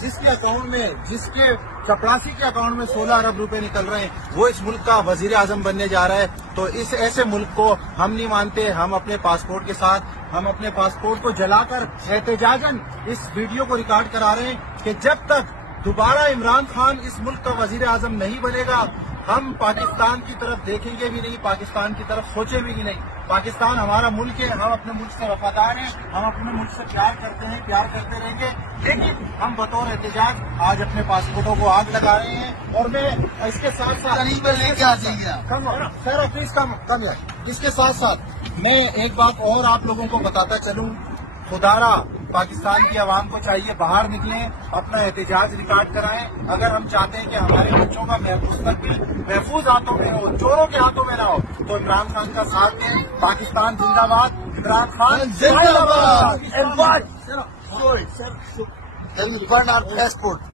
جس کے اکاؤنٹ میں جس کے چپراسی کے اکاؤنٹ میں 16 ارب روپے نکل رہے ہیں وہ اس ملک کا وزیر اعظم بننے جا رہا ہے. تو اس ایسے ملک کو ہم نہیں مانتے. ہم اپنے پاسپورٹ کے ساتھ ہم اپنے پاسپورٹ کو جلا کر احتجاجاً اس ویڈیو کو ریکارڈ کرا رہے ہیں کہ جب تک دوبارہ عمران خان اس ملک کا وزیر اعظم نہیں بنے گا ہم پاکستان کی طرف دیکھیں گے بھی نہیں, پاکستان کی طرف سوچیں بھی نہیں. پاکستان ہمارا ملک ہے, ہم اپنے ملک سے وفادار ہیں, ہم اپنے ملک سے پیار کرتے ہیں, پیار کرتے رہیں گے. لیکن ہم بطور احتجاج آج اپنے پاسپورٹوں کو آگ لگا رہے ہیں. اور میں اس کے ساتھ ساتھ اس کے ساتھ ساتھ میں ایک بات اور آپ لوگوں کو بتاتا چلوں. خدارا پاکستان کی عوام کو چاہیے باہر نکلیں, اپنا احتجاج ریکارڈ کرائیں. اگر ہم چاہتے ہیں کہ ہمارے بچوں کا مستقبل محفوظ ہاتھوں میں ہو, چوروں کے ہاتھوں میں نہ ہو, تو عمران خان کا ساتھ دیں. پاکستان زندہ باد, عمران خان زندہ باد.